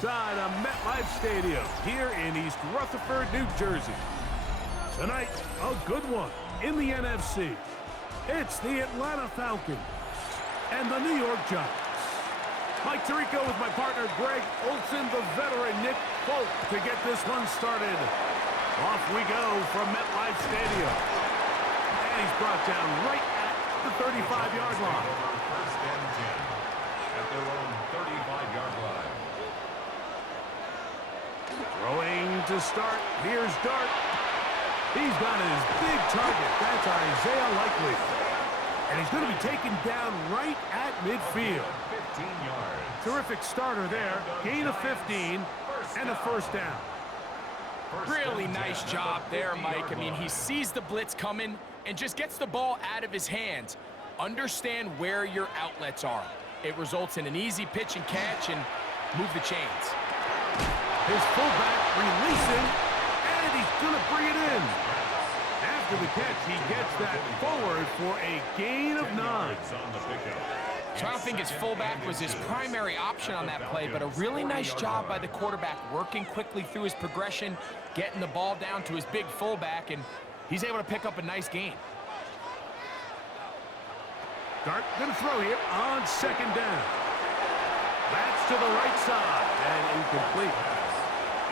Side of MetLife Stadium here in East Rutherford, New Jersey. Tonight, a good one in the NFC. It's the Atlanta Falcons and the New York Giants. Mike Tirico with my partner Greg Olson, the veteran Nick Folk to get this one started. Off we go from MetLife Stadium. And he's brought down right at the 35-yard line. First and 10 at their own 35-yard line. Throwing to start. Here's Dart. He's got his big target. That's Isaiah Likely. And he's going to be taken down right at midfield. 15 yards. Terrific starter there. Gain of 15 and a first down. Really nice job there, Mike. I mean, he sees the blitz coming and just gets the ball out of his hands. Understand where your outlets are. It results in an easy pitch and catch and move the chains. His fullback releasing, and he's going to bring it in. After the catch, he gets that forward for a gain of 9. So I don't think his fullback was his primary option on that play, but a really nice job by the quarterback working quickly through his progression, getting the ball down to his big fullback, and he's able to pick up a nice gain. Dart going to throw here on second down. That's to the right side and incomplete.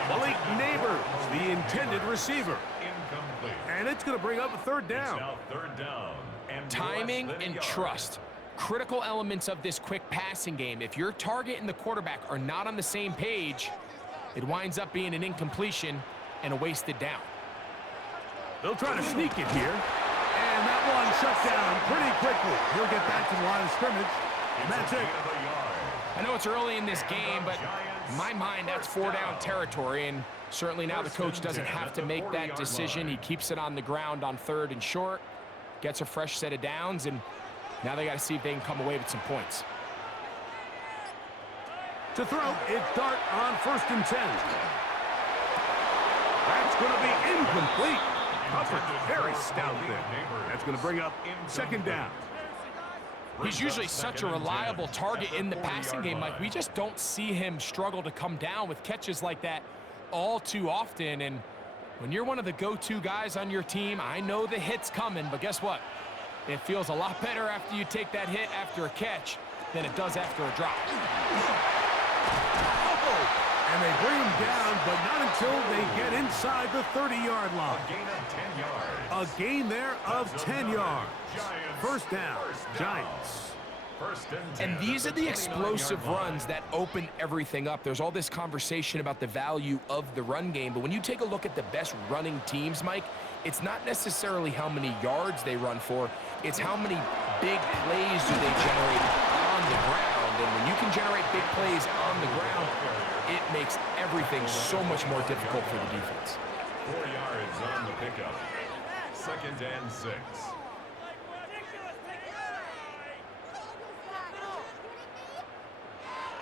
Malik Neighbors, the intended receiver. Incomplete. And it's going to bring up a third down. Now third down. And Timing and trust. Critical elements of this quick passing game. If your target and the quarterback are not on the same page, it winds up being an incompletion and a wasted down. They'll try to sneak it here. And that one shut down pretty quickly. He'll get back to the line of scrimmage. And that's it. I know it's early in this game, but in my mind, that's 4-down territory, and certainly now the coach doesn't have to make that decision. He keeps it on the ground on 3rd and short, gets a fresh set of downs, and now they got to see if they can come away with some points. To throw, it's Dart on 1st and 10. That's going to be incomplete. Covered very stout there. That's going to bring up second down. He's usually such a reliable target in the passing game, Mike. We just don't see him struggle to come down with catches like that all too often. And when you're one of the go-to guys on your team, I know the hit's coming, but guess what? It feels a lot better after you take that hit after a catch than it does after a drop. And they bring him down, but not until they get inside the 30-yard line. A gain of 10 yards. A gain there of 10 yards. First down, Giants. And these are the explosive runs that open everything up. There's all this conversation about the value of the run game, but when you take a look at the best running teams, Mike, it's not necessarily how many yards they run for, it's how many big plays do they generate on the ground. And when you can generate big plays on the ground, it makes everything so much more difficult for the defense. 4 yards on the pickup. 2nd and 6.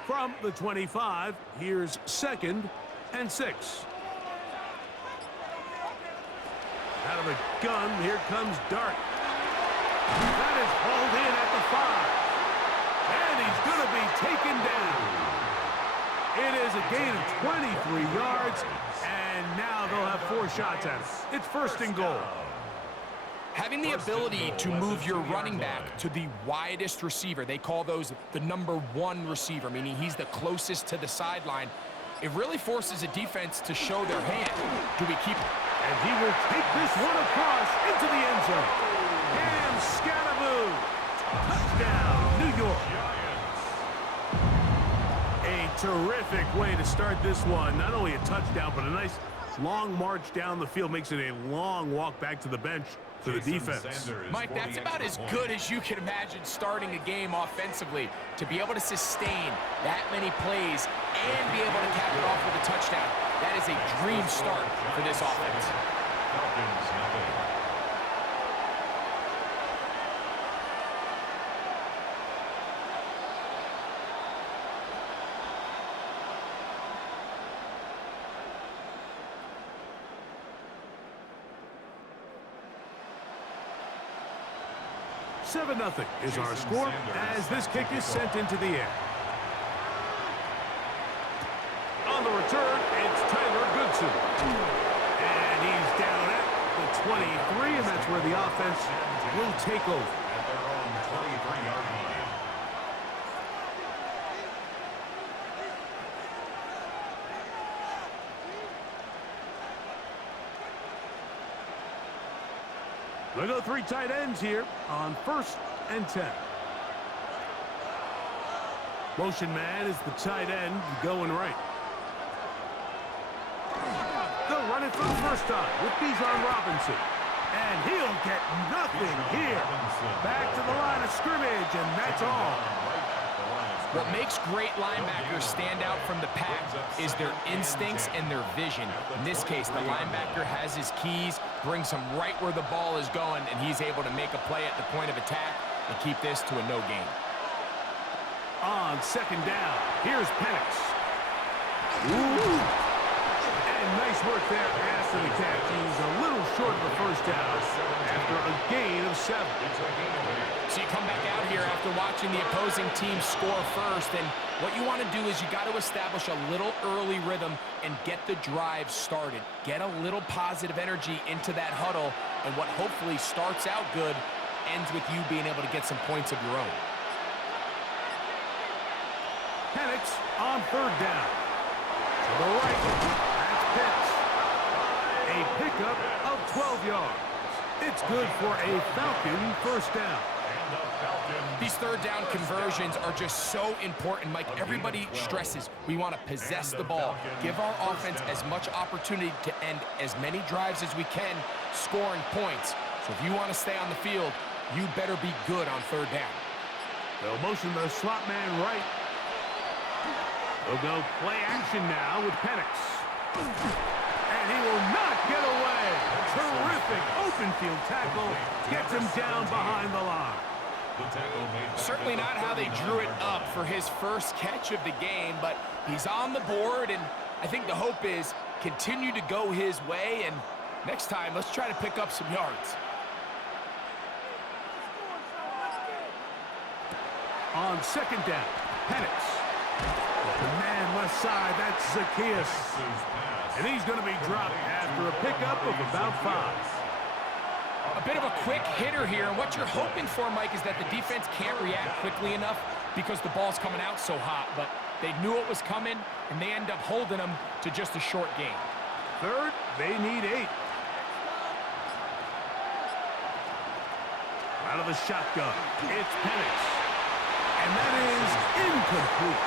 From the 25, here's 2nd and 6. Out of the gun, here comes Dart. That is hauled in at the 5. And he's going to be taken down. It is a gain of 23 yards, and now they'll have 4 shots at it. It's 1st and goal. Having the ability to move your running back to the widest receiver, they call those the number 1 receiver, meaning he's the closest to the sideline, it really forces a defense to show their hand. Do we keep it? And he will take this one across into the end zone. And Scattaboo. Touchdown, New York. A terrific way to start this one. Not only a touchdown, but a nice long march down the field. Makes it a long walk back to the bench for the defense. Mike, that's about as good as you can imagine starting a game offensively. To be able to sustain that many plays and be able to cap it off with a touchdown, that is a dream start for this offense. Falcons, nothing. Seven 0 is our score as this kick is sent into the air. return, it's Tyler Goodson. And he's down at the 23, and that's where the offense will take over. At their own 23-yard line. We'll go 3 tight ends here on 1st and 10. Motion man is the tight end going right. They'll run it for the first time with Bijan Robinson. And he'll get nothing here. Back to the line of scrimmage, and that's all. What makes great linebackers stand out from the pack is their instincts and their vision. In this case, the linebacker has his keys, brings him right where the ball is going, and he's able to make a play at the point of attack and keep this to a no gain. On 2nd down, here's Penix. Ooh. And nice work there after the catch. He's a little short of the first down after a gain of 7. So you come back out here after watching the opposing team score first, and what you want to do is you got to establish a little early rhythm and get the drive started. Get a little positive energy into that huddle, and what hopefully starts out good ends with you being able to get some points of your own. Penix on 3rd down. To the right. That's Pitts. A pickup of 12 yards. It's good for a Falcon 1st down. These 3rd down conversions are just so important, Mike. Everybody stresses we want to possess the ball, give our offense as much opportunity to end as many drives as we can, scoring points. So if you want to stay on the field, you better be good on 3rd down. They'll motion the slot man right. They'll go play action now with Penix. And he will not get away. Terrific open field tackle. Gets him down behind the line. Certainly not how they drew it up for his first catch of the game, but he's on the board, and I think the hope is continue to go his way, and next time, let's try to pick up some yards. On 2nd down, Penix. The man left side, that's Zacchaeus. And he's going to be dropped after a pickup of about 5. A bit of a quick hitter here, and what you're hoping for, Mike, is that the defense can't react quickly enough because the ball's coming out so hot, but they knew it was coming, and they end up holding them to just a short gain. 3rd, they need 8. Out of the shotgun, it's Penix. And that is incomplete.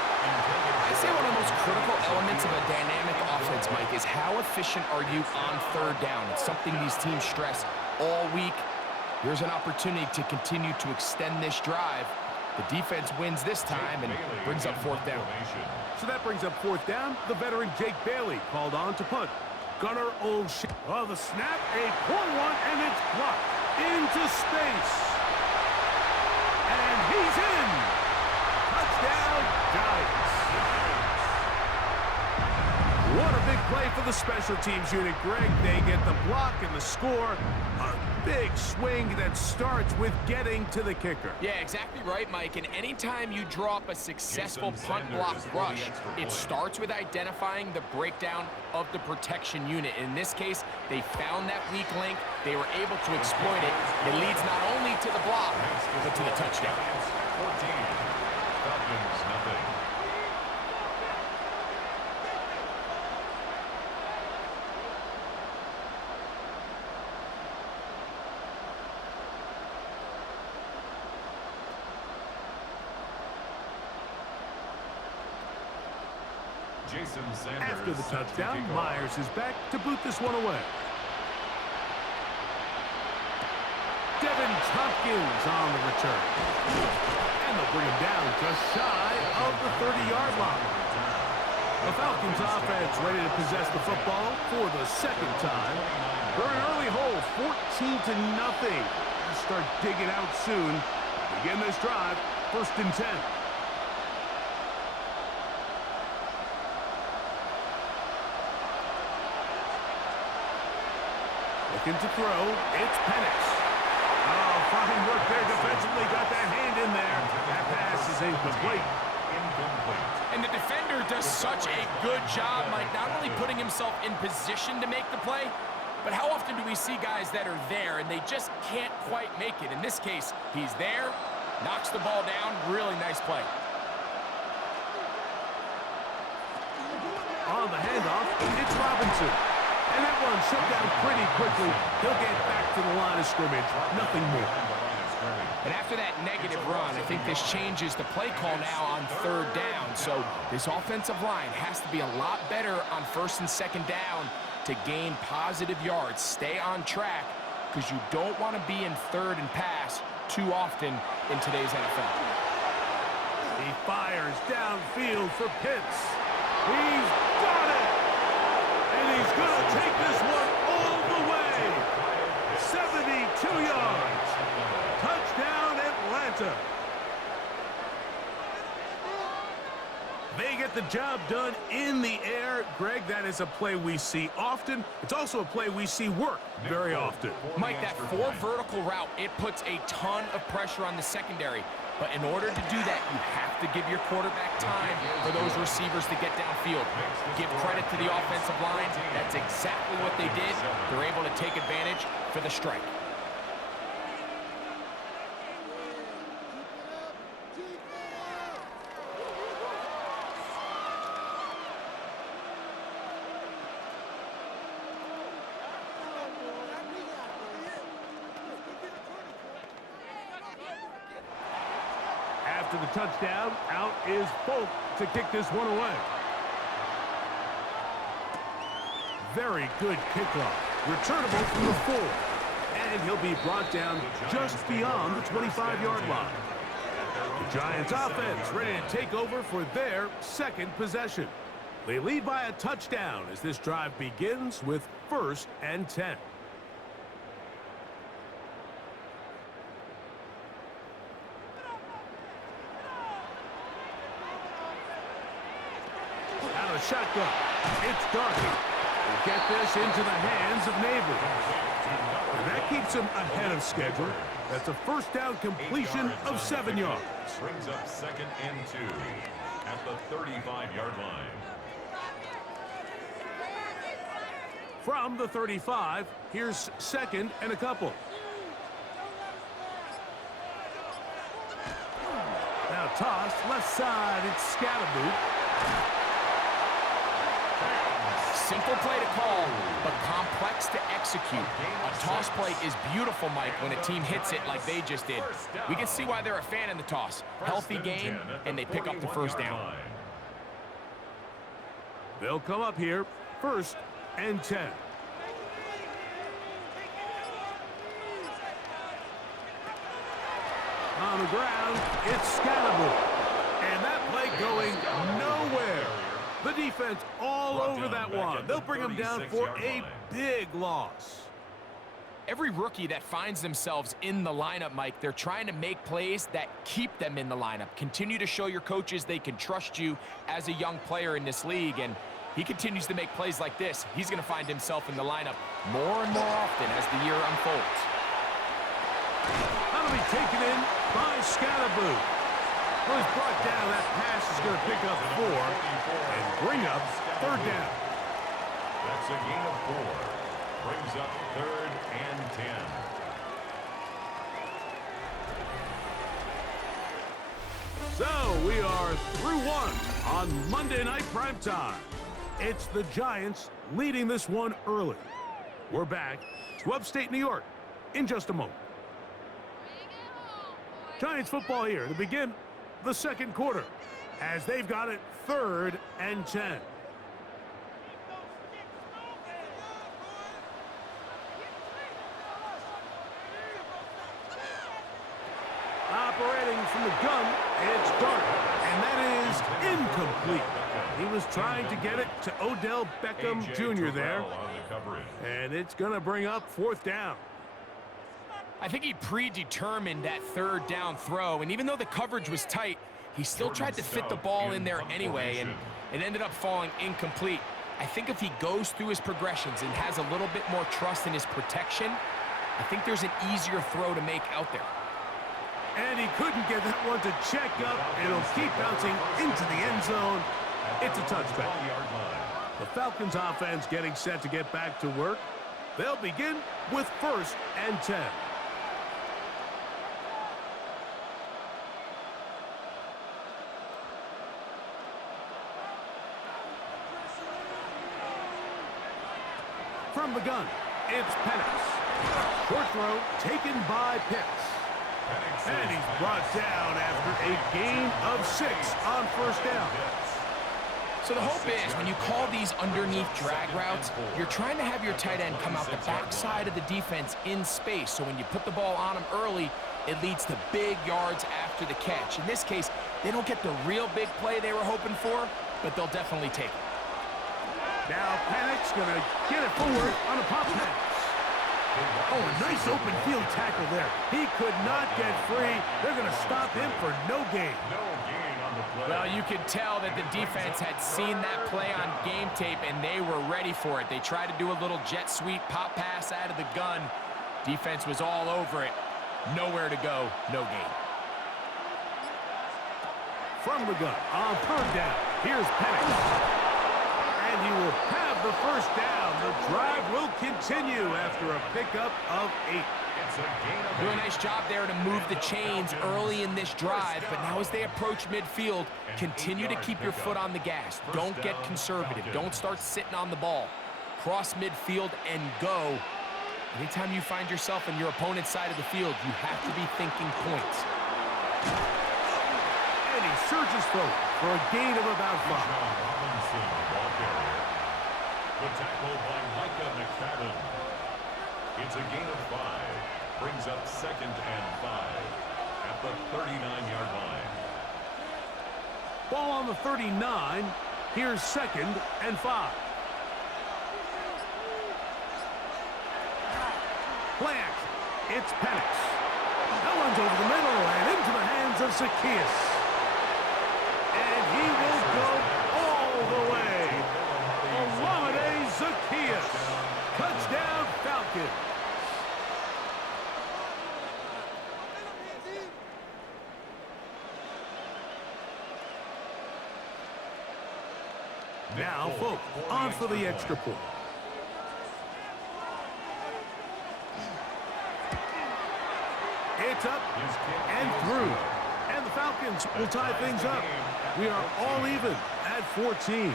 I say one of the most critical elements of a dynamic offense, Mike, is how efficient are you on 3rd down? It's something these teams stress all week. Here's an opportunity to continue to extend this drive. The defense wins this time and brings up 4th down. So that brings up 4th down. The veteran Jake Bailey called on to punt. Gunnar Olszewski. Oh, the snap, a poor one, and it's blocked into space. And he's in. Touchdown, Giants. What a big play for the special teams unit, Greg. They get the block and the score. A big swing that starts with getting to the kicker. Yeah, exactly right, Mike. And anytime you draw up a successful punt block rush, it starts with identifying the breakdown of the protection unit. In this case, they found that weak link. They were able to exploit it. It leads not only to the block, but to the touchdown. 14. Falcons, nothing. After the touchdown, Myers is back to boot this one away. Devin Tompkins on the return. And they'll bring him down just shy of the 30-yard line. The Falcons offense ready to possess the football for the 2nd time. They're an early hole, 14-0. They'll start digging out soon. Begin this drive, 1st and 10. Looking to throw, it's Penix. Oh, fine work there defensively, got that hand in there. That pass is incomplete. incomplete. And the defender does such a good job, Mike, not only putting himself in position to make the play, but how often do we see guys that are there and they just can't quite make it? In this case, he's there, knocks the ball down, really nice play. On the handoff, it's Robinson. And that one shut down pretty quickly. He'll get back to the line of scrimmage, nothing more. And after that negative run, I think this changes the play call now on third down. So this offensive line has to be a lot better on first and second down to gain positive yards. Stay on track because you don't want to be in third and pass too often in today's NFL. He fires downfield for Pitts. He's got it! And he's going to take this one all the way. 72 yards. Touchdown, Atlanta. They get the job done in the air. Greg, that is a play we see often. It's also a play we see work very often. Mike, that four vertical route, it puts a ton of pressure on the secondary. But in order to do that, you have to give your quarterback time for those receivers to get downfield. Give credit to the offensive line. That's exactly what they did. They're able to take advantage for the strike. After the touchdown, out is Folk to kick this one away. Very good kickoff. Returnable from the 4. And he'll be brought down just beyond the 25-yard line. The Giants offense ready to take over for their second possession. They lead by a touchdown as this drive begins with 1st and 10. Out of shotgun. It's Darby. Will get this into the hands of Neighbors. And that keeps him ahead of schedule. That's a first down completion of 7 yards. Brings up 2nd and 2 at the 35-yard line. From the 35, here's 2nd and a couple. Now toss, left side, it's Scatterboot. Simple play to call, but complex to execute. A toss play is beautiful, Mike, when a team hits it like they just did. We can see why they're a fan in the toss. Healthy game, and they pick up the first down. They'll come up here, 1st and 10. On the ground, it's Scatterboot. And that play going nowhere. The defense all over that one. They'll bring them down for a big loss. Every rookie that finds themselves in the lineup, Mike, they're trying to make plays that keep them in the lineup. Continue to show your coaches they can trust you as a young player in this league, and he continues to make plays like this. He's going to find himself in the lineup more and more often as the year unfolds. That'll be taken in by Scatterboot. Well, he's brought down. That pass is going to pick up 4 and bring up 3rd down. That's a gain of 4. Brings up 3rd and 10. So we are through one on Monday Night Primetime. It's the Giants leading this one early. We're back to upstate New York in just a moment. Giants football here to begin the second quarter as they've got it 3rd and 10. Operating from the gun, it's Dart, and that is incomplete. He was trying to get it to Odell Beckham Jr. there, and it's going to bring up 4th down. I think he predetermined that 3rd down throw, and even though the coverage was tight, he still tried to fit the ball in there anyway, and it ended up falling incomplete. I think if he goes through his progressions and has a little bit more trust in his protection, I think there's an easier throw to make out there. And he couldn't get that one to check up, and it'll keep bouncing into the end zone. It's a touchback. The Falcons offense getting set to get back to work. They'll begin with 1st and 10. From the gun, it's Penix. Short throw taken by Pitts. And he's brought down after a gain of 6 on 1st down. So the hope is when you call these underneath drag routes, you're trying to have your tight end come out the backside of the defense in space. So when you put the ball on him early, it leads to big yards after the catch. In this case, they don't get the real big play they were hoping for, but they'll definitely take it. Now Penix going to get it forward on a pop pass. Oh, a nice open field tackle there. He could not get free. They're going to stop him for no gain. Well, you could tell that the defense had seen that play on game tape, and they were ready for it. They tried to do a little jet sweep pop pass out of the gun. Defense was all over it. Nowhere to go, no gain. From the gun on 3rd down, here's Penix. And he will have the 1st down. The drive will continue after a pickup of 8. Do a nice job there to move the chains early in this drive, but now as they approach midfield, continue to keep your foot on the gas. Don't get conservative. Don't start sitting on the ball. Cross midfield and go. Anytime you find yourself on your opponent's side of the field, you have to be thinking points. And he surges forward for a gain of about 5. The tackle by Micah McFadden. It's a gain of 5. Brings up 2nd and 5 at the 39-yard line. Ball on the 39. Here's 2nd and 5. Play action. It's Penix. That one's over the middle and into the hands of Zacchaeus. And he will go all the way. Zacchaeus. Touchdown, Falcons. Now, folks, on for the extra point. It's up and through. And the Falcons will tie things up. We are all even at 14.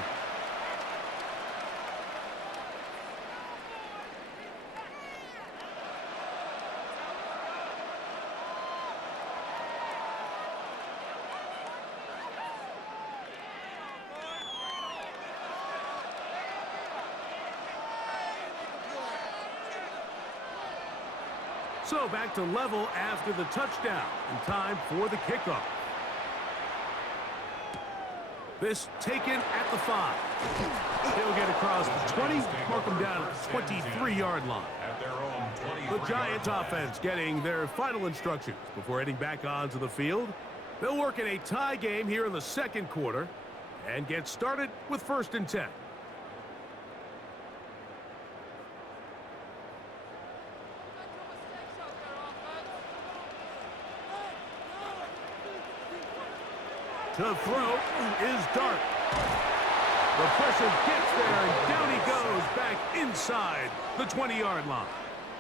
So back to level after the touchdown, and time for the kickoff. This taken at the 5. He'll get across the 20, mark him down at the 23-yard line. The Giants offense getting their final instructions before heading back onto the field. They'll work in a tie game here in the 2nd quarter and get started with 1st and 10. To throw is Dart. The pressure gets there, and down he goes back inside the 20-yard line.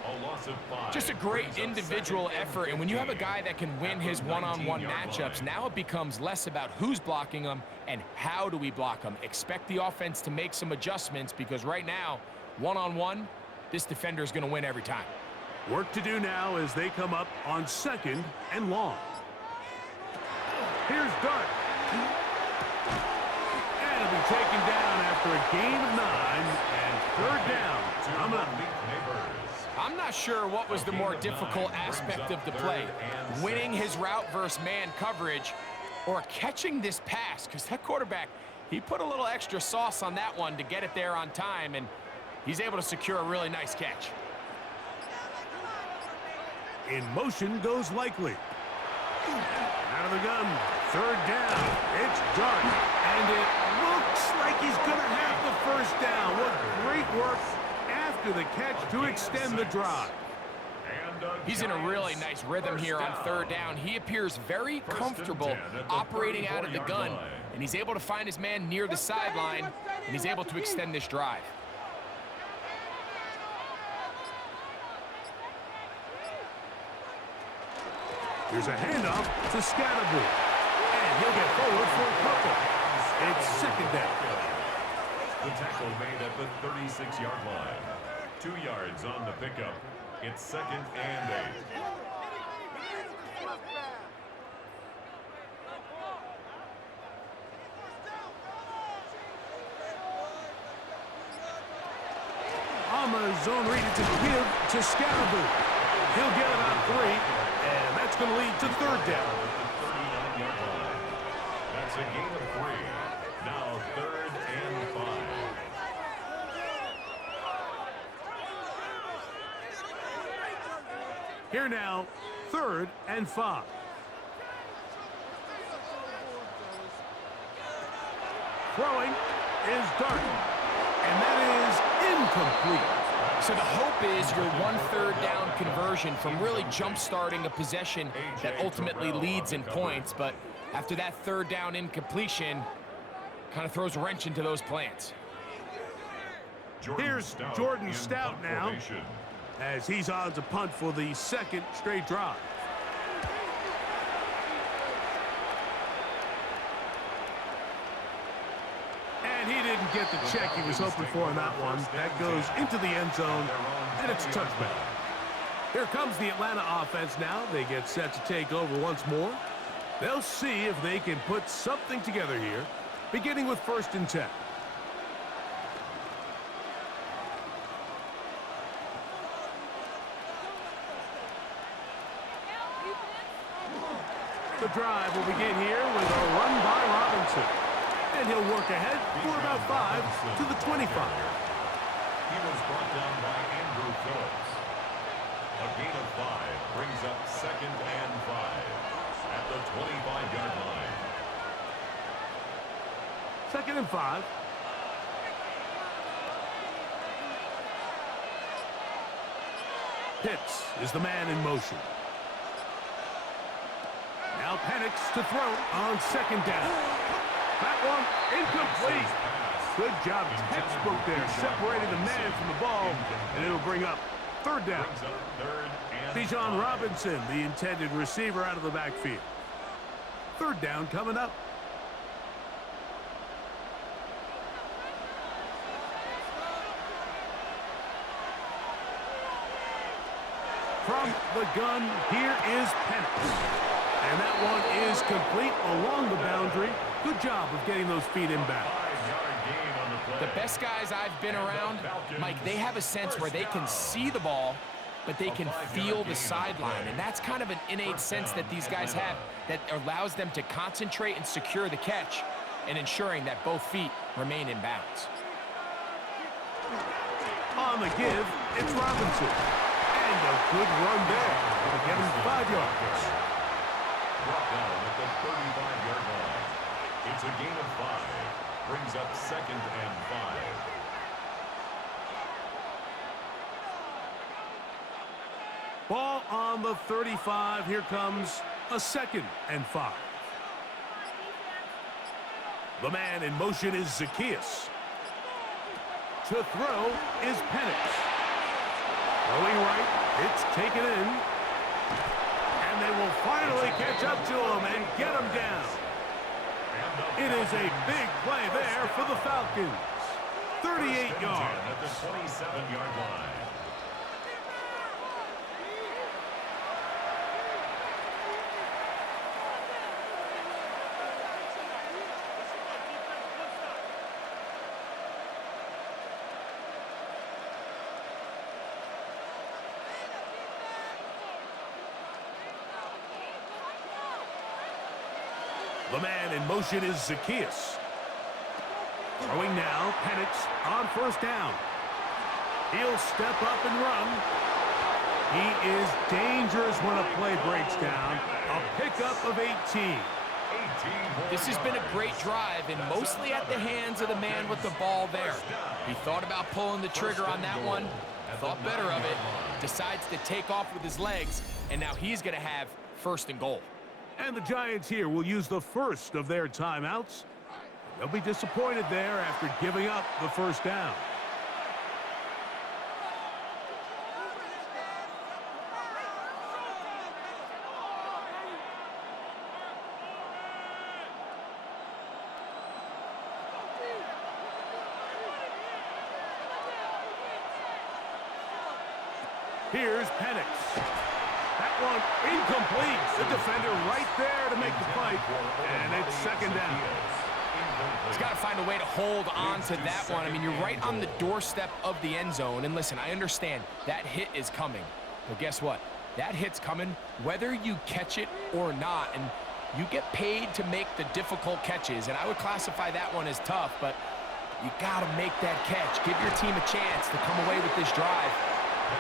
A loss of 5. Just a great individual effort, and when you have a guy that can win his one-on-one matchups, now it becomes less about who's blocking him and how do we block him. Expect the offense to make some adjustments because right now, one-on-one, this defender is going to win every time. Work to do now as they come up on 2nd and long. Here's Dart. And it'll be taken down after a gain of 9 and 3rd down. Coming up. I'm not sure what was the more difficult aspect of the play, winning his route versus man coverage or catching this pass, because that quarterback, he put a little extra sauce on that one to get it there on time, and he's able to secure a really nice catch. In motion goes Likely. Out of the gun, 3rd down. It's Dart, and it looks like he's going to have the 1st down. What great work after the catch to extend the drive. He's in a really nice rhythm here on third down. He appears very comfortable operating out of the gun, and he's able to find his man near the sideline, and he's able to extend this drive. Here's a handoff to Scatterby. And he'll get forward for a couple. It's second down. The tackle made at the 36-yard line. 2 yards on the pickup. It's second and 8. On the zone read, it's a give to Scatterby. He'll get about 3, and that's going to lead to third down. The 39-yard line. That's a gain of 3. Now third and 5. Here now, third and 5. Throwing is Darton, and that is incomplete. So the hope is your 1/3 down conversion from really jump-starting a possession that ultimately leads in points, but after that third down incompletion, kind of throws a wrench into those plans. Here's Jordan Stout now, as he's on to punt for the second straight drive. And he didn't get the check he was hoping for in that one. That goes into the end zone, and it's a touchback. Here comes the Atlanta offense now. They get set to take over once more. They'll see if they can put something together here, beginning with 1st and 10. The drive will begin here with a run by Robinson. And he'll work ahead for about 5 to the 25. He was brought down by Andrew Phillips. A gain of 5 brings up second and 5 at the 25-yard line. 2nd and 5. Pitts is the man in motion. Now Penix to throw on 2nd down. That one incomplete. Good job, textbook there, separating the man from the ball, and it'll bring up 3rd down. Bijan Robinson, the intended receiver, out of the backfield. 3rd down coming up. From the gun, here is Penix. And that one is complete along the boundary. Good job of getting those feet inbound. The best guys I've been around, Mike, they have a sense where they can see the ball, but they can feel the sideline. And that's kind of an innate sense that these guys have that allows them to concentrate and secure the catch and ensuring that both feet remain in bounds. On the give, it's Robinson. And a good run there. It'll get him 5 yards. Brought down at the 35-yard line. It's a gain of 5. Brings up second and 5. Ball on the 35. Here comes a 2nd and 5. The man in motion is Zacchaeus. To throw is Penix. Throwing right, it's taken in. And they will finally catch up to him and get him down. It is a big play there for the Falcons. 38 yards. At the 27-yard line. The man in motion is Zacchaeus. Throwing now, Penix on 1st down. He'll step up and run. He is dangerous when a play breaks down. A pickup of 18. This has been a great drive, and mostly at the hands of the man with the ball there. He thought about pulling the trigger on that one, Thought better of it, decides to take off with his legs, and now he's going to have first and goal. And the Giants here will use the first of their timeouts. They'll be disappointed there after giving up the first down. Here's Penix. That one incomplete. The defender right there to make the fight. And it's second down. He's got to find a way to hold on to that one. I mean, you're right on the doorstep of the end zone. And listen, I understand that hit is coming. But guess what? That hit's coming whether you catch it or not. And you get paid to make the difficult catches. And I would classify that one as tough, but you got to make that catch. Give your team a chance to come away with this drive.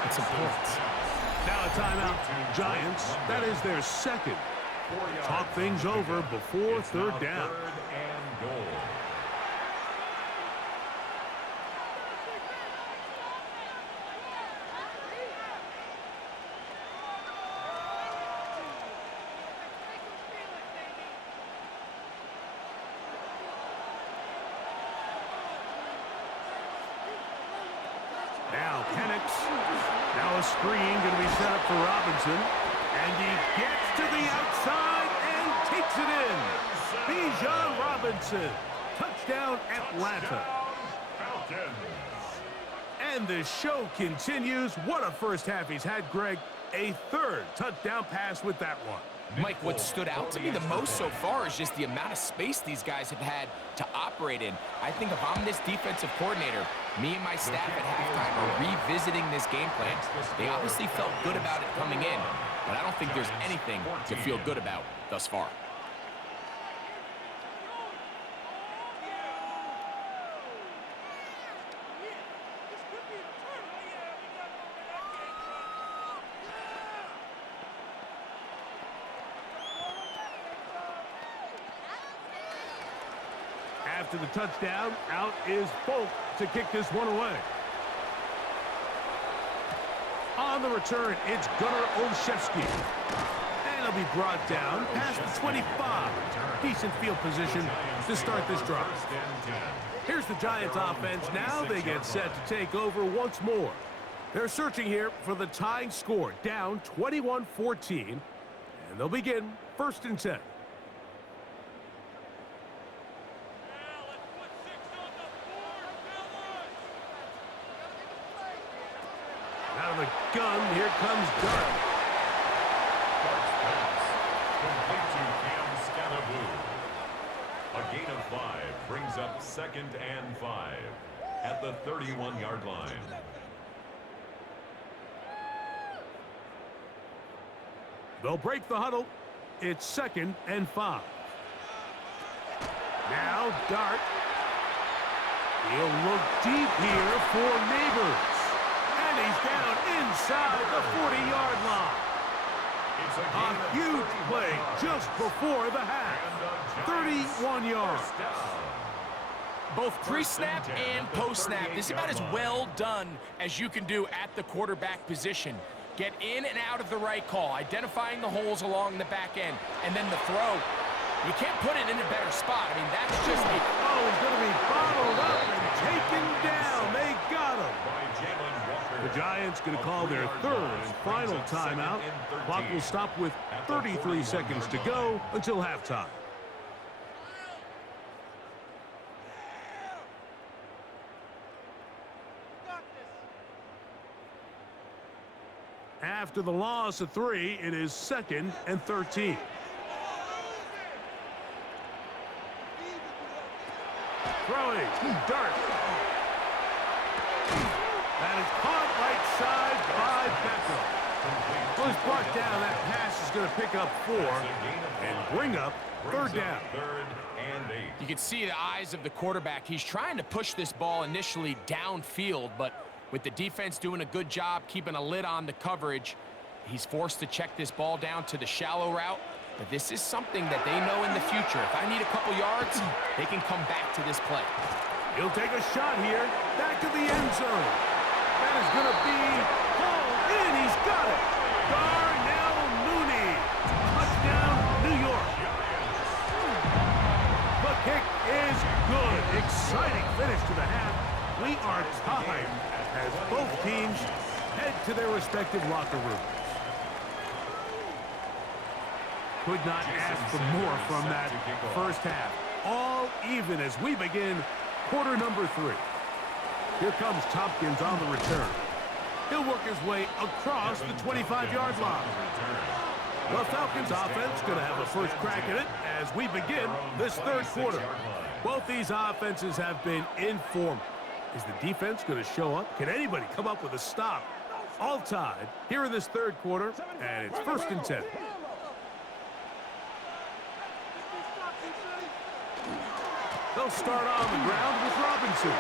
It's important. Now a timeout, Giants. That is their second. Talk things over before third down. Third and goal. Now Penix. Now a screen going to be set up for Robinson. And he gets to the outside and takes it in. Bijan Robinson. Touchdown, Atlanta. Falcons. And the show continues. What a first half he's had, Greg. A third touchdown pass with that one. Mike, what stood out to me the most so far is just the amount of space these guys have had to operate in. I think if I'm this defensive coordinator, me and my staff at halftime are revisiting this game plan. They obviously felt good about it coming in, but I don't think there's anything to feel good about thus far. After the touchdown, out is Folk to kick this one away. On the return, it's Gunnar Olszewski. And he'll be brought down past the 25. Decent field position to start this drive. Here's the Giants offense. Now they get set to take over once more. They're searching here for the tying score, down 21-14. And they'll begin first and 10. Out of the gun, here comes Dart. Complete to Cam Scattaboo. A gain of 5 brings up second and 5 at the 31-yard line. They'll break the huddle. It's second and 5. Now Dart. He'll look deep here for Neighbors. And he's down inside the 40-yard line. A huge play just before the half. 31 yards. Both pre-snap and post-snap, this is about as well done as you can do at the quarterback position. Get in and out of the right call, identifying the holes along the back end, and then the throw. You can't put it in a better spot. I mean, that's just it. Oh, he's going to be bottled up and taken down. They got him. The Giants going to call their third and final timeout. Clock will stop with 33 seconds to go until halftime. After the loss of 3, it is second and 13. Throwing, Dart. That is caught right side by Beckham. Was brought down. That pass is going to pick up 4 and bring up third down. Third and 8. You can see the eyes of the quarterback. He's trying to push this ball initially downfield, but with the defense doing a good job keeping a lid on the coverage, he's forced to check this ball down to the shallow route. But this is something that they know in the future. If I need a couple yards, they can come back to this play. He'll take a shot here. Back to the end zone. That is going to be hauled in. He's got it. Darnell Mooney. Touchdown, New York. The kick is good. Exciting finish to the half. We are tied as both teams head to their respective locker rooms. Could not ask for more from that first half. All even as we begin quarter number 3. Here comes Tompkins on the return. He'll work his way across the 25-yard line. The Falcons offense going to have a first crack at it as we begin this third quarter. Both these offenses have been in form. Is the defense going to show up? Can anybody come up with a stop? All tied here in this third quarter, and it's 1st and 10. They'll start on the ground with Robinson.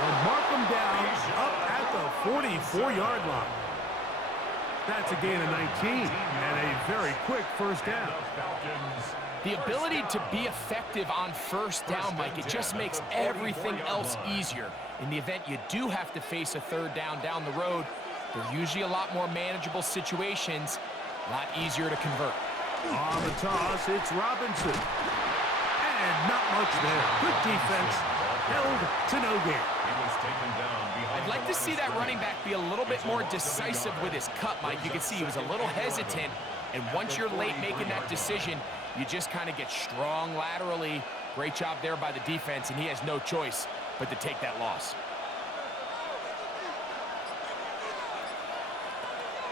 They'll mark him down up at the 44-yard line. That's a gain of 19 and a very quick first down. The ability to be effective on first down, Mike, it just makes everything else easier. In the event you do have to face a third down the road, they're usually a lot more manageable situations, a lot easier to convert. On the toss, it's Robinson. And not much there. Good defense. Held to no gain. I'd like to see that running back be a little bit more decisive with his cut, Mike. You can see he was a little hesitant, and once you're late making that decision, you just kind of get strong laterally. Great job there by the defense, and he has no choice but to take that loss.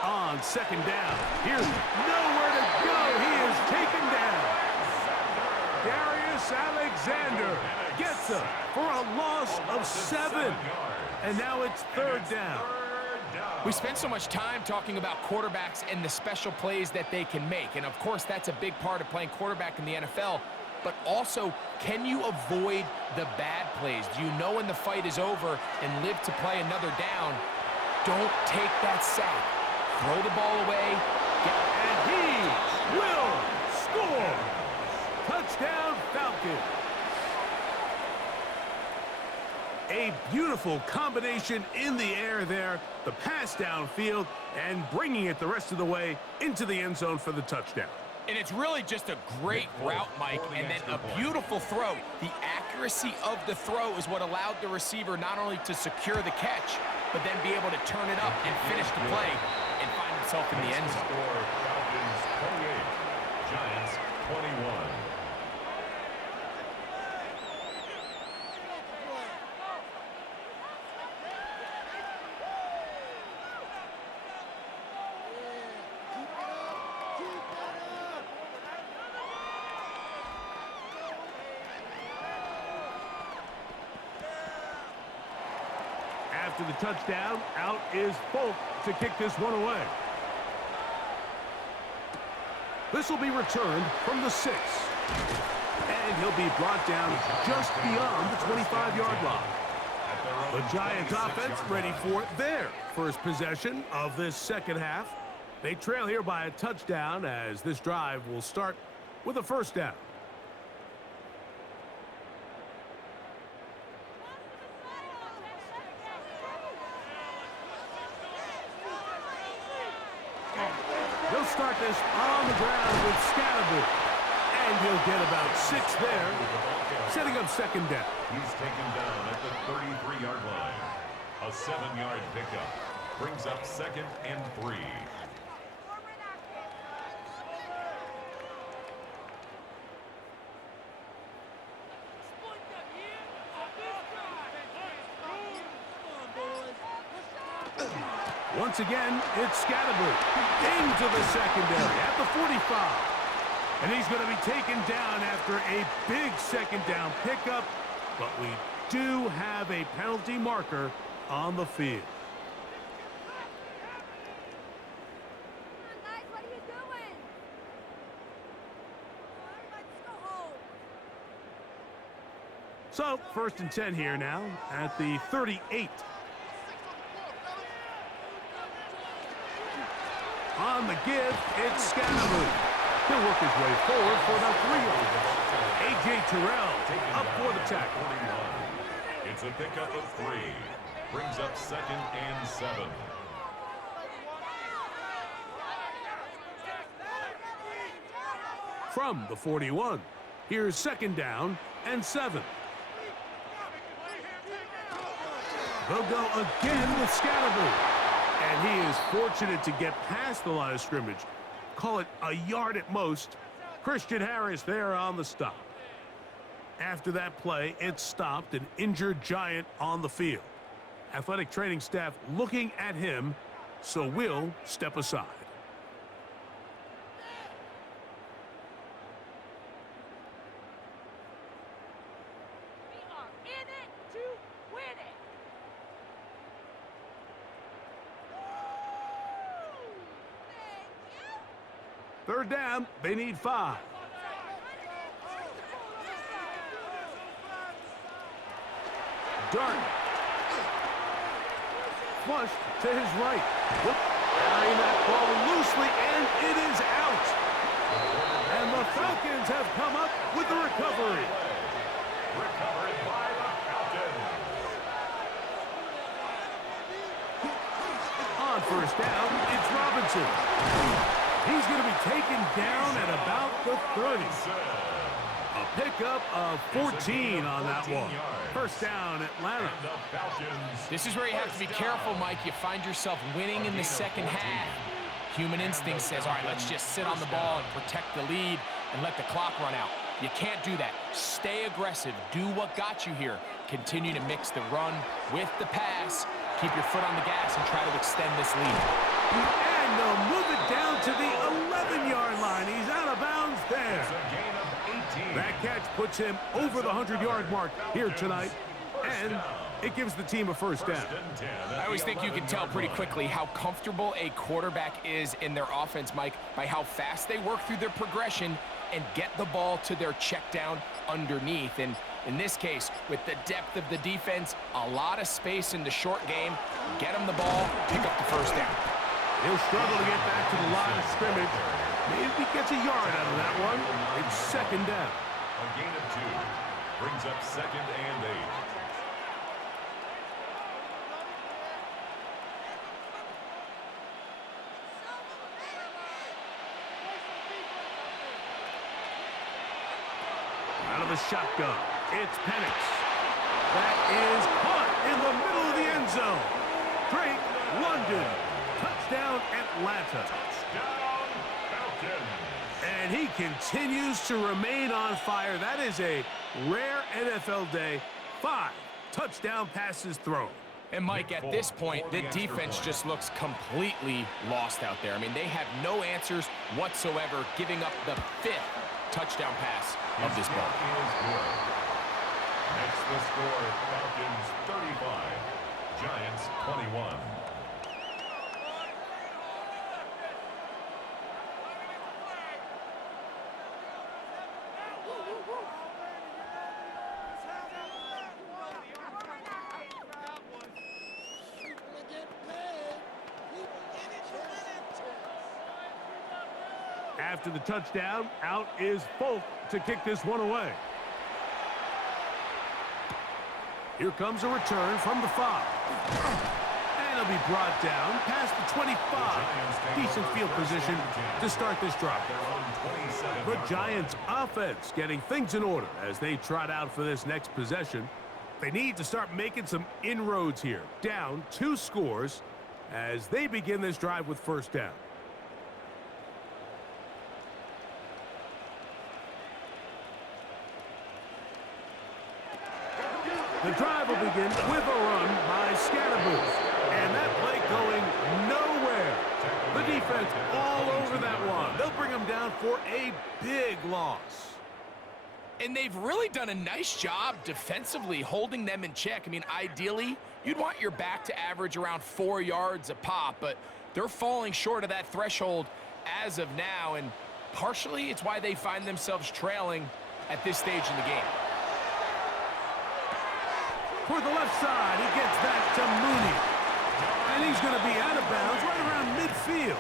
On second down, here's nowhere to go. He is taken down. Darius Alexander gets him for a loss of 7. And now it's third down. We spend so much time talking about quarterbacks and the special plays that they can make. And, of course, that's a big part of playing quarterback in the NFL. But also, can you avoid the bad plays? Do you know when the fight is over and live to play another down? Don't take that sack. Throw the ball away. And he will score. Touchdown, Falcons. A beautiful combination in the air there. The pass downfield and bringing it the rest of the way into the end zone for the touchdown. And it's really just a great route, Mike, and then a beautiful throw. The accuracy of the throw is what allowed the receiver not only to secure the catch, but then be able to turn it up and finish the play and find himself in the end zone. Falcons 28, Giants 21. After the touchdown, out is Folk to kick this one away. This will be returned from the 6. And he'll be brought down just beyond the 25-yard line. The Giants offense ready for their first possession of this second half. They trail here by a touchdown as this drive will start with a first down. They'll start this on the ground with Scatterby. And he'll get about 6 there, setting up second down. He's taken down at the 33-yard line. A 7-yard pickup brings up 2nd and 3. Once again, it's Scatterby into the secondary at the 45. And he's going to be taken down after a big second down pickup. But we do have a penalty marker on the field. Come on, guys, what are you doing? Let's go home. So, 1st and 10 here now at the 38. On the give, it's Scatterby. He'll work his way forward for about 3 yards. A.J. Terrell up for the tackle. It's a pickup of 3. brings up 2nd and 7. From the 41, here's 2nd down and 7. They'll go again with Scatterby. And he is fortunate to get past the line of scrimmage. Call it a yard at most. Christian Harris there on the stop. After that play, it stopped an injured Giant on the field. Athletic training staff looking at him, so we'll step aside. We are in it to win it. Thank you. 3rd down, they need 5. Dart. Flushed to his right. Carrying that ball loosely, and it is out. And the Falcons have come up with the recovery. Recovered by the Falcons. On 1st down, it's Robinson. He's going to be taken down at about the 30. A pickup of 14 on that one. 1st down, Atlanta. This is where you have to be careful, Mike. You find yourself winning in the 2nd half. Human instinct says, all right, let's just sit on the ball and protect the lead and let the clock run out. You can't do that. Stay aggressive. Do what got you here. Continue to mix the run with the pass. Keep your foot on the gas and try to extend this lead. And they'll move it down to the 11-yard line. He's out of bounds there. That catch puts him over the 100-yard mark here tonight, and it gives the team a 1st down. I always think you can tell pretty quickly how comfortable a quarterback is in their offense, Mike, by how fast they work through their progression and get the ball to their check down underneath. And in this case, with the depth of the defense, a lot of space in the short game, get him the ball, pick up the 1st down. He'll struggle to get back to the line of scrimmage. Maybe he gets a yard out of that one. It's 2nd down. A gain of 2 brings up 2nd and 8. Out of the shotgun, it's Penix. That is caught in the middle of the end zone. Drake London. Touchdown, Atlanta. Touchdown, Falcons. And he continues to remain on fire. That is a rare NFL day. 5 touchdown passes thrown. And, Mike, at this point, the defense just looks completely lost out there. I mean, they have no answers whatsoever, giving up the 5th touchdown pass of this ball. Next, the score, Falcons 35, Giants 21. After the touchdown, out is Folk to kick this one away. Here comes a return from the 5. And he'll be brought down past the 25. Decent field position to start this drive. The Giants offense getting things in order as they trot out for this next possession. They need to start making some inroads here. Down 2 scores as they begin this drive with 1st down. The drive will begin with a run by Scatterby. And that play going nowhere. The defense all over that one. They'll bring him down for a big loss. And they've really done a nice job defensively holding them in check. I mean, ideally, you'd want your back to average around 4 yards a pop, but they're falling short of that threshold as of now, and partially it's why they find themselves trailing at this stage in the game. For the left side, he gets that to Mooney. And he's going to be out of bounds right around midfield.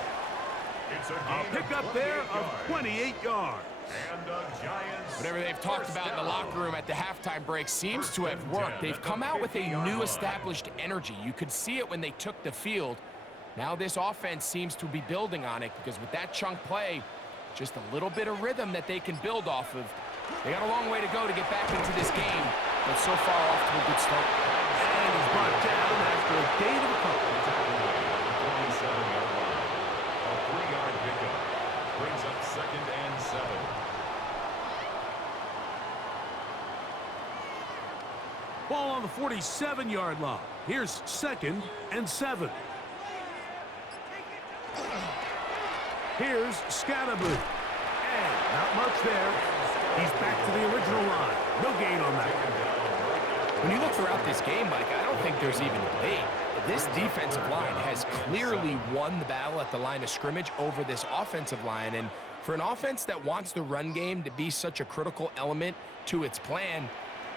It's a pick up there of 28 yards. And the Giants. Whatever they've talked about in the locker room at the halftime break seems to have worked. They've come out with a new established energy. You could see it when they took the field. Now this offense seems to be building on it because with that chunk play, just a little bit of rhythm that they can build off of. They got a long way to go to get back into this game, but so far off to a good start. And he's brought down after a gain of a couple. 27-yard line. A 3-yard pickup brings up 2nd and 7. Ball on the 47-yard line. Here's 2nd and 7. Here's Scatterboo. And not much there. He's back to the original line. No gain on that. When you look throughout this game, Mike, I don't think there's even debate. This defensive line has clearly won the battle at the line of scrimmage over this offensive line. And for an offense that wants the run game to be such a critical element to its plan,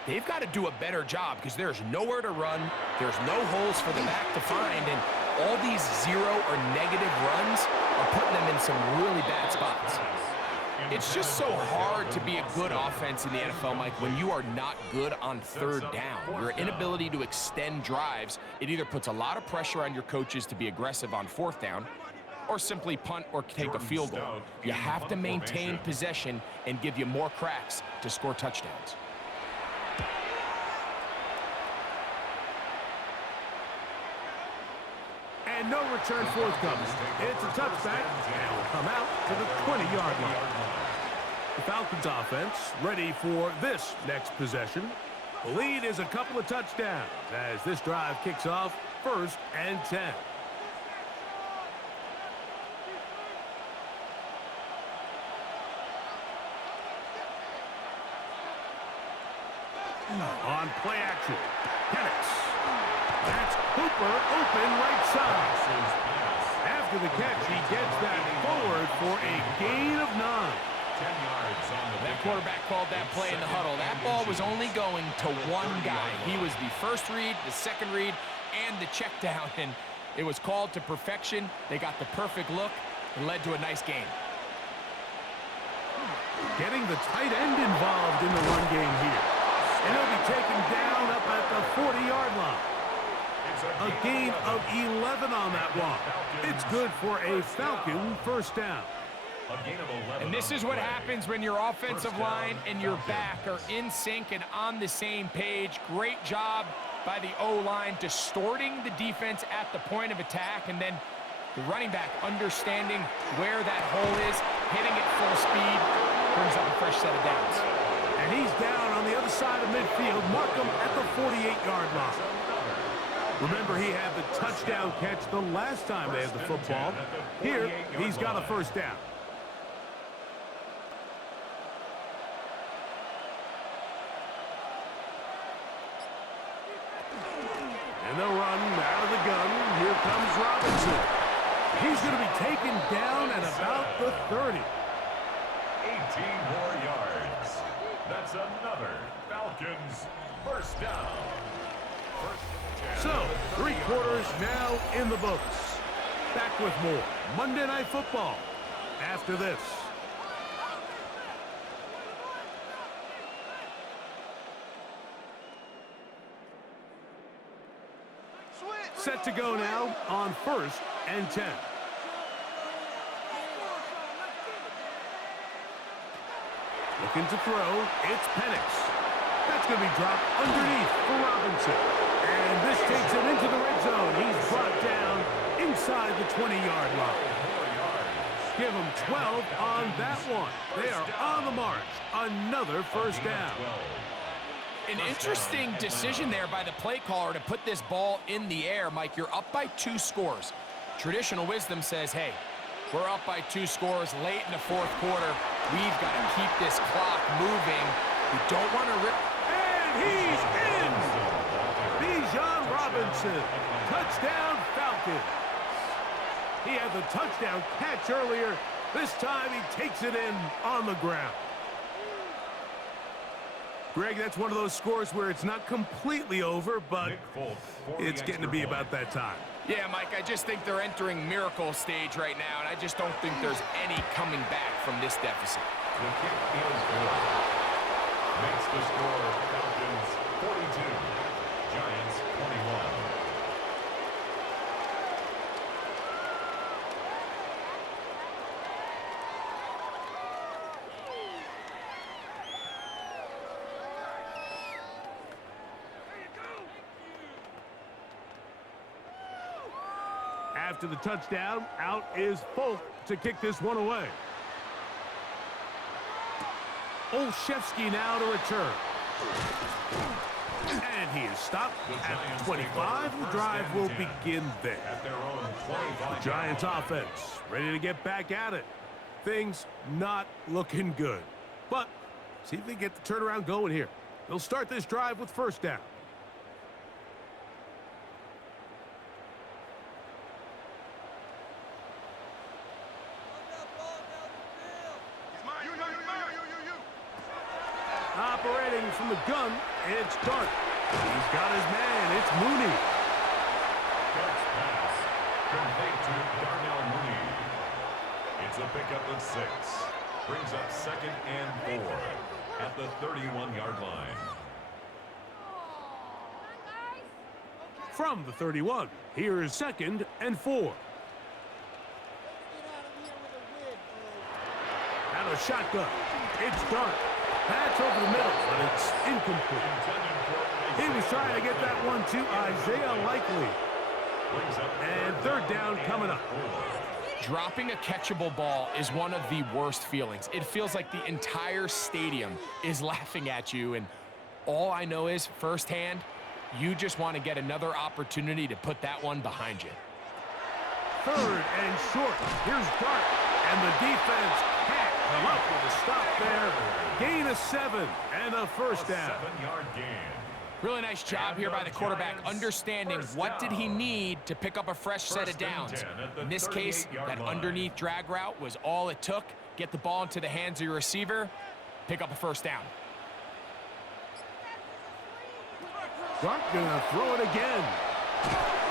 they've got to do a better job because there's nowhere to run. There's no holes for the back to find. And all these 0 or negative runs are putting them in some really bad spots. It's just so hard to be a good offense in the NFL, Mike, when you are not good on 3rd down. Your inability to extend drives, it either puts a lot of pressure on your coaches to be aggressive on 4th down or simply punt or take a field goal. You have to maintain possession and give you more cracks to score touchdowns. And no return forthcoming. It's a touchback, and will come out to the 20-yard line. The Falcons offense ready for this next possession. The lead is a couple of touchdowns as this drive kicks off 1st and 10. On play action, Penix. That's Hooper open right side. After the catch, he gets that forward for a gain of 9. 10 yards on the That quarterback called that play in the huddle. That ball was only going to one guy. He was the first read, the second read, and the check down. And it was called to perfection. They got the perfect look and led to a nice game. Getting the tight end involved in the run game here. And he'll be taken down up at the 40-yard line. A gain of 11 on that one. It's good for a Falcon 1st down. And this is what happens when your offensive line and your back are in sync and on the same page. Great job by the O-line distorting the defense at the point of attack, and then the running back understanding where that hole is, hitting it full speed, brings up a fresh set of downs. And he's down on the other side of midfield. Mark him at the 48-yard line. Remember, he had the touchdown catch the last time they had the football. Here, he's got a 1st down. And they'll run out of the gun. Here comes Robinson. He's going to be taken down at about the 30. 18 more yards. That's another Falcons 1st down. So, 3 quarters now in the books. Back with more Monday Night Football after this. Set to go now on 1st and 10. Looking to throw, it's Penix. That's going to be dropped underneath for Robinson. And this takes him into the red zone. He's brought down inside the 20-yard line. Give him 12 on that one. They are on the march. Another 1st down. An interesting decision there by the play caller to put this ball in the air. Mike, you're up by 2 scores. Traditional wisdom says, hey, we're up by 2 scores late in the 4th quarter. We've got to keep this clock moving. We don't want to rip. And he's in! Bijan Robinson. Touchdown Falcons. He had the touchdown catch earlier. This time he takes it in on the ground. Greg, that's one of those scores where it's not completely over, but it's getting to be about that time. Yeah, Mike, I just think they're entering miracle stage right now, and I just don't think there's any coming back from this deficit. The kick is good. Makes the score Falcons 42, Giants 21. After the touchdown, out is Folk to kick this one away. Olszewski now to return. And he is stopped at the 25. The drive will begin there. At their own 25. The Giants offense ready to get back at it. Things not looking good. But see if they get the turnaround going here. They'll start this drive with first down. Operating from the gun, it's Dart. He's got his man. It's Mooney. Dart's pass complete to Darnell Mooney. It's a pickup of 6. Brings up 2nd and 4 at the 31-yard line. From the 31, here is 2nd and 4. Out of shotgun, it's Dart. Pass over the middle, but it's incomplete. He was trying to get that one to Isaiah Likely. And third down coming up. Dropping a catchable ball is one of the worst feelings. It feels like the entire stadium is laughing at you, and all I know is firsthand, you just want to get another opportunity to put that one behind you. Third and short. Here's Dart, and the defense can't come up with a stop there. Gain of 7 and a first down. 7-yard gain. Really nice job here by the quarterback, understanding what did he need to pick up a fresh set of downs. In this case, that underneath drag route was all it took. Get the ball into the hands of your receiver, pick up a first down. Dart gonna throw it again.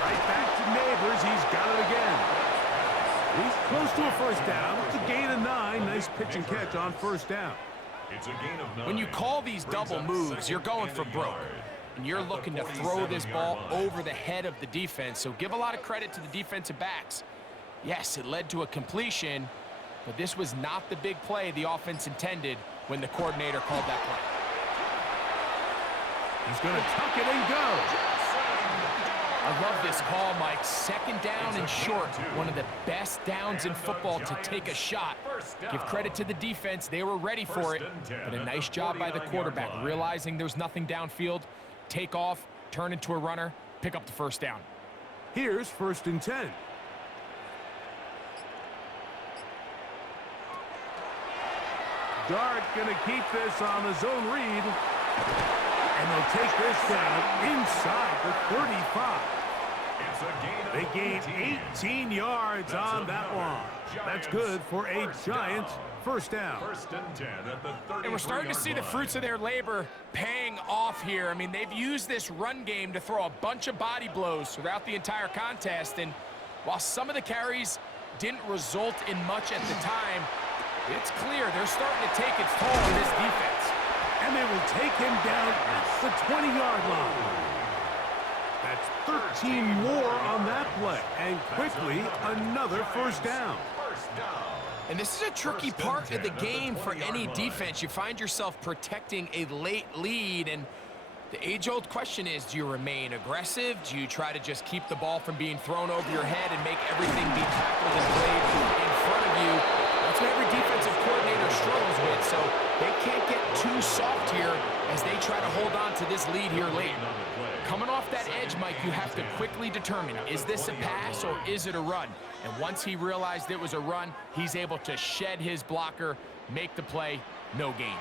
Right back to Neighbors. He's got it again. He's close to a first down. It's a gain of 9. Nice pitch and catch on first down. It's a gain of 9. When you call these double moves, you're going for broke. And you're looking to throw this ball over the head of the defense. So give a lot of credit to the defensive backs. Yes, it led to a completion, but this was not the big play the offense intended when the coordinator called that play. He's going to tuck it and go. I love this call, Mike. 2nd down and short. One of the best downs in football to take a shot. Give credit to the defense. They were ready for it. But a nice job by the quarterback, realizing there's nothing downfield. Take off, turn into a runner, pick up the first down. Here's 1st and 10. Dart going to keep this on the zone read. And they'll take this down inside the 35. They gain 18 yards on that one. That's good for a Giants first down. 1st and 10 at the 33-yard And we're starting to see the fruits of their labor paying off here. I mean, they've used this run game to throw a bunch of body blows throughout the entire contest. And while some of the carries didn't result in much at the time, it's clear they're starting to take its toll on this defense. And they will take him down at the 20-yard line. That's 13 more on that play. And quickly, another first down. And this is a tricky part of the game for any defense. You find yourself protecting a late lead, and the age-old question is, do you remain aggressive? Do you try to just keep the ball from being thrown over your head and make everything be tackled and played in front of you? That's what every defensive coordinator struggles with, so they can't get too soft here as they try to hold on to this lead here late. Coming off that edge, Mike, you have to quickly determine, is this a pass or is it a run? And once he realized it was a run, he's able to shed his blocker, make the play, no gain.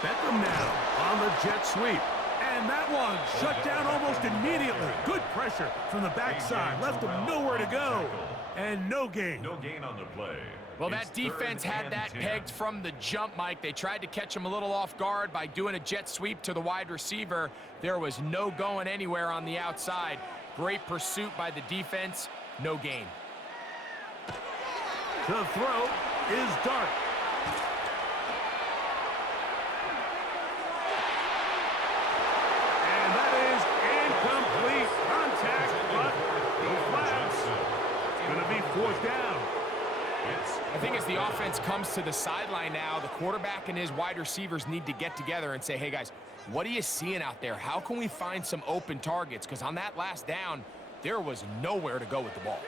Beckham now on the jet sweep. And that one shut down almost immediately. Good pressure from the backside. Left him nowhere to go. And no gain. No gain on the play. Well, that defense had that pegged from the jump, Mike. They tried to catch him a little off guard by doing a jet sweep to the wide receiver. There was no going anywhere on the outside. Great pursuit by the defense. no gain. The throw is Dart. And that is incomplete contact, but no flags. It's going to be fourth down. I think as the offense comes to the sideline now, the quarterback and his wide receivers need to get together and say, hey, guys, what are you seeing out there? How can we find some open targets? Because on that last down, there was nowhere to go with the ball.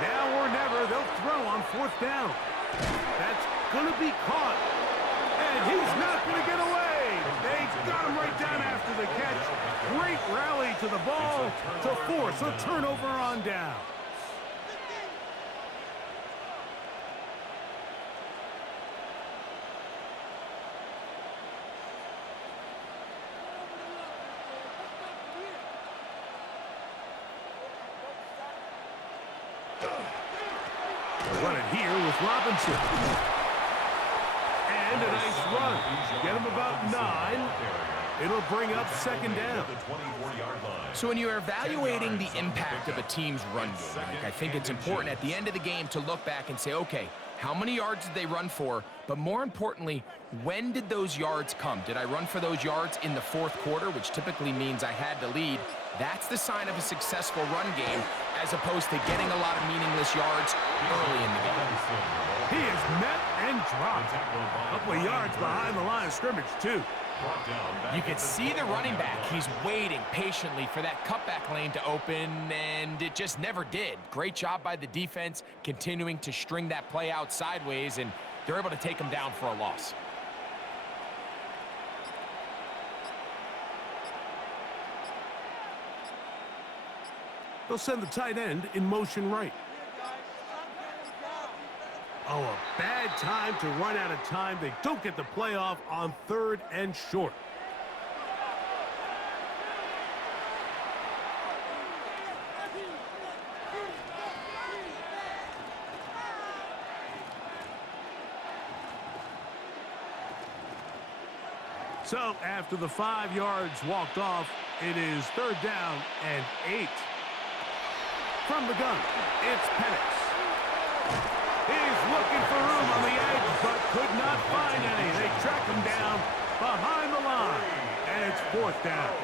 Now or never, they'll throw on fourth down. That's going to be caught. And he's not going to get away. They got him right down after the catch. Great rally to the ball to force a turnover on down. Run it here with Robinson. And a nice run. Get him about 9. It'll bring up second down. So when you're evaluating the impact of a team's run game, I think it's important at the end of the game to look back and say, okay, how many yards did they run for? But more importantly, when did those yards come? Did I run for those yards in the fourth quarter, which typically means I had to lead? That's the sign of a successful run game, as opposed to getting a lot of meaningless yards early in the game. He is met and dropped. A couple of yards behind the line of scrimmage, too. You can see the running back. He's waiting patiently for that cutback lane to open, and it just never did. Great job by the defense, continuing to string that play out sideways, and they're able to take him down for a loss. They'll send the tight end in motion right. Oh, a bad time to run out of time. They don't get the play off on 3rd and short. So after the 5 yards walked off, it is 3rd down and 8. From the gun, it's Penix. He's looking for room on the edge, but could not find any. They track him down behind the line, and it's 4th down.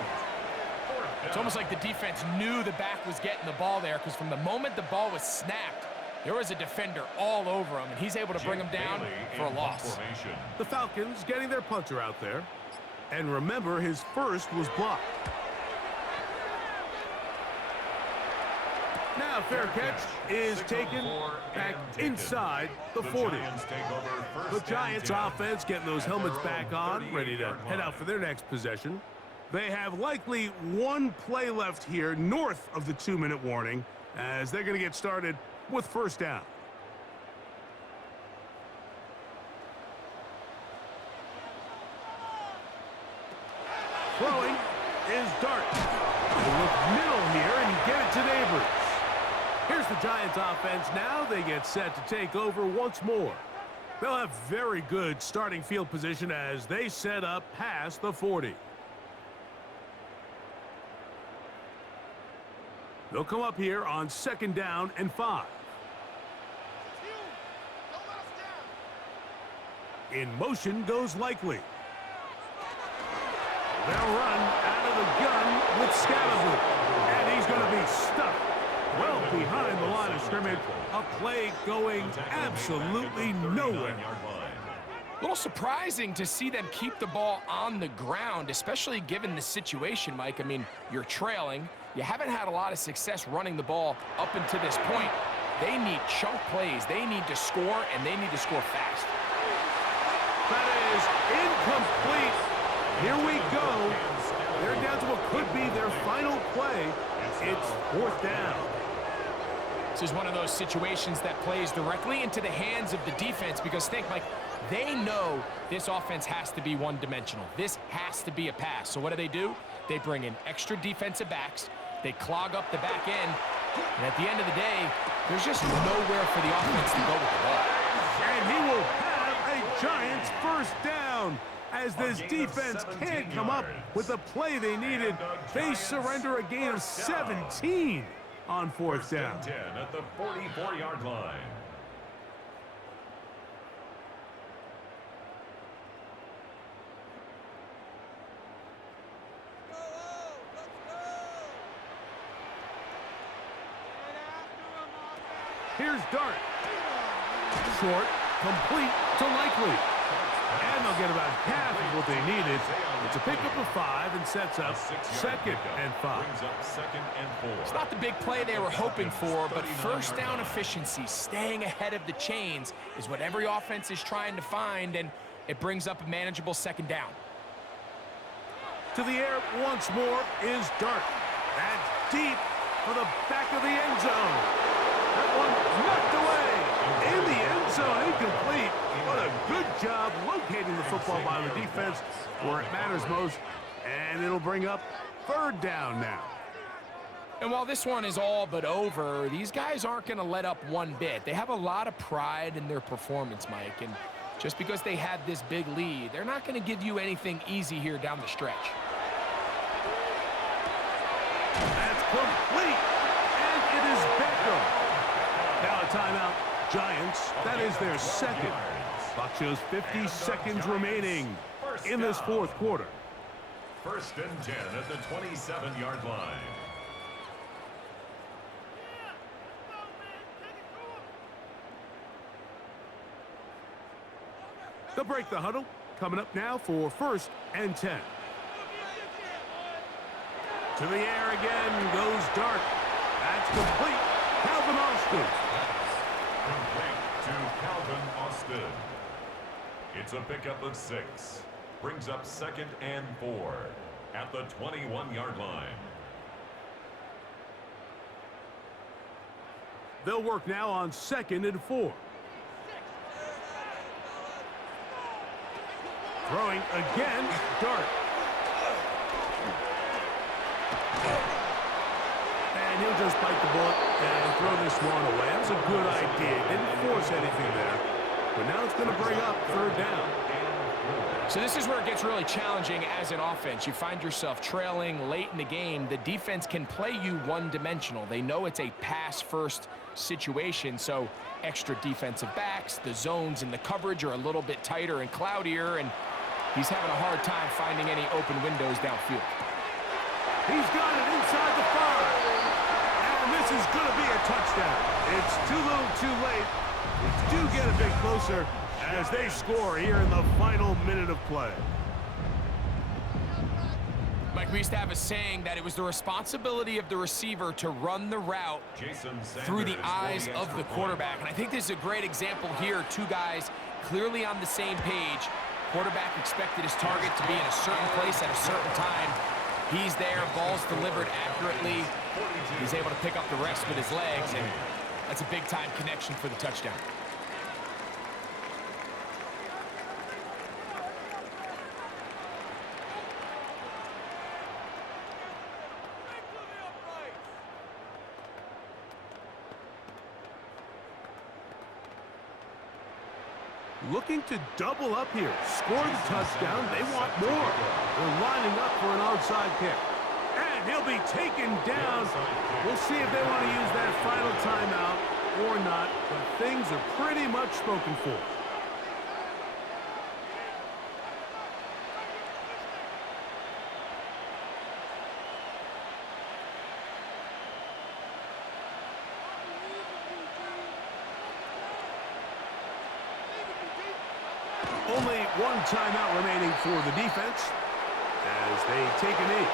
It's almost like the defense knew the back was getting the ball there, because from the moment the ball was snapped, there was a defender all over him, and he's able to bring him down for a loss. The Falcons getting their punter out there. And remember, his first was blocked. Now fair catch is taken back inside the 40. The Giants offense getting those helmets back on, ready to head out for their next possession. They have likely 1 play left here north of the 2-minute warning, as they're going to get started with 1st down. Throwing is Dart. They look middle here and get it to Neighbors. Here's the Giants offense now. They get set to take over once more. They'll have very good starting field position as they set up past the 40. They'll come up here on 2nd down and 5. In motion goes Likely. They'll run out of the gun with Scalaboo, and he's going to be stuck well behind the line of scrimmage. A play going absolutely nowhere. A little surprising to see them keep the ball on the ground, especially given the situation, Mike. I mean, you're trailing. You haven't had a lot of success running the ball up until this point. They need chunk plays. They need to score, and they need to score fast. That is incomplete. Here we go. They're down to what could be their final play. It's 4th down. This is one of those situations that plays directly into the hands of the defense, because think, Mike, they know this offense has to be one-dimensional. This has to be a pass. So what do? They bring in extra defensive backs. They clog up the back end. And at the end of the day, there's just nowhere for the offense to go with the ball. And he will have a Giants 1st down. As this defense can't come up with the play they needed, they surrender a gain of 17 on fourth down. 10 at the 44-yard line. Here's Dart. Short, complete to Likely. And they'll get about half of what they needed. It's a pickup of 5 and sets up second and 5. Brings up second and 4. It's not the big play they were hoping for, but first down efficiency, staying ahead of the chains, is what every offense is trying to find, and it brings up a manageable second down. To the air once more is Dart. That's deep for the back of the end zone. That one knocked away. In the end zone, incomplete. What a good job locating the football by the defense where it matters most. And it'll bring up third down now. And while this one is all but over, these guys aren't going to let up one bit. They have a lot of pride in their performance, Mike. And just because they had this big lead, they're not going to give you anything easy here down the stretch. That's complete. And it is Beckham. Now a timeout. Giants, that is their second. Clock shows 50 seconds remaining in this fourth quarter. First and 10 at the 27-yard line. They'll break the huddle. Coming up now for first and 10. To the air again goes Dart. That's complete. Calvin Austin. Complete to Calvin Austin. It's a pickup of 6. Brings up second and 4 at the 21-yard line. They'll work now on second and 4. Throwing again, Dart. And he'll just bite the bullet and throw this one away. That was a good idea. Didn't force anything there. But now it's going to bring up third down. So this is where it gets really challenging as an offense. You find yourself trailing late in the game. The defense can play you one-dimensional. They know it's a pass-first situation, so extra defensive backs, the zones and the coverage are a little bit tighter and cloudier, and he's having a hard time finding any open windows downfield. He's got it inside the 5. And this is going to be a touchdown. It's too little too late. We do get a bit closer as they score here in the final minute of play. Mike, we used to have a saying that it was the responsibility of the receiver to run the route through the eyes of the quarterback. And I think this is a great example here. Two guys clearly on the same page. Quarterback expected his target to be in a certain place at a certain time. He's there, ball's delivered accurately. He's able to pick up the rest with his legs, and that's a big-time connection for the touchdown. Looking to double up here. Score the touchdown. They want more. They're lining up for an onside kick. And he'll be taken down. We'll see if they want to use that final timeout or not, but things are pretty much spoken for. Only one timeout remaining for the defense as they take a knee.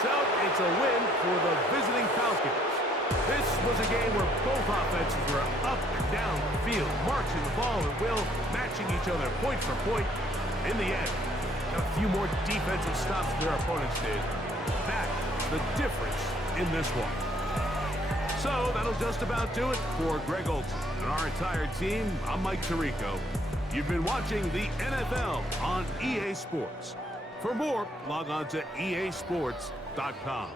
So it's a win for the visiting Falcons. This was a game where both offenses were up and down the field, marching the ball at will, matching each other point for point. In the end, a few more defensive stops their opponents did. That's the difference in this one. So that'll just about do it for Greg Olson and our entire team. I'm Mike Tirico. You've been watching the NFL on EA Sports. For more, log on to easports.com.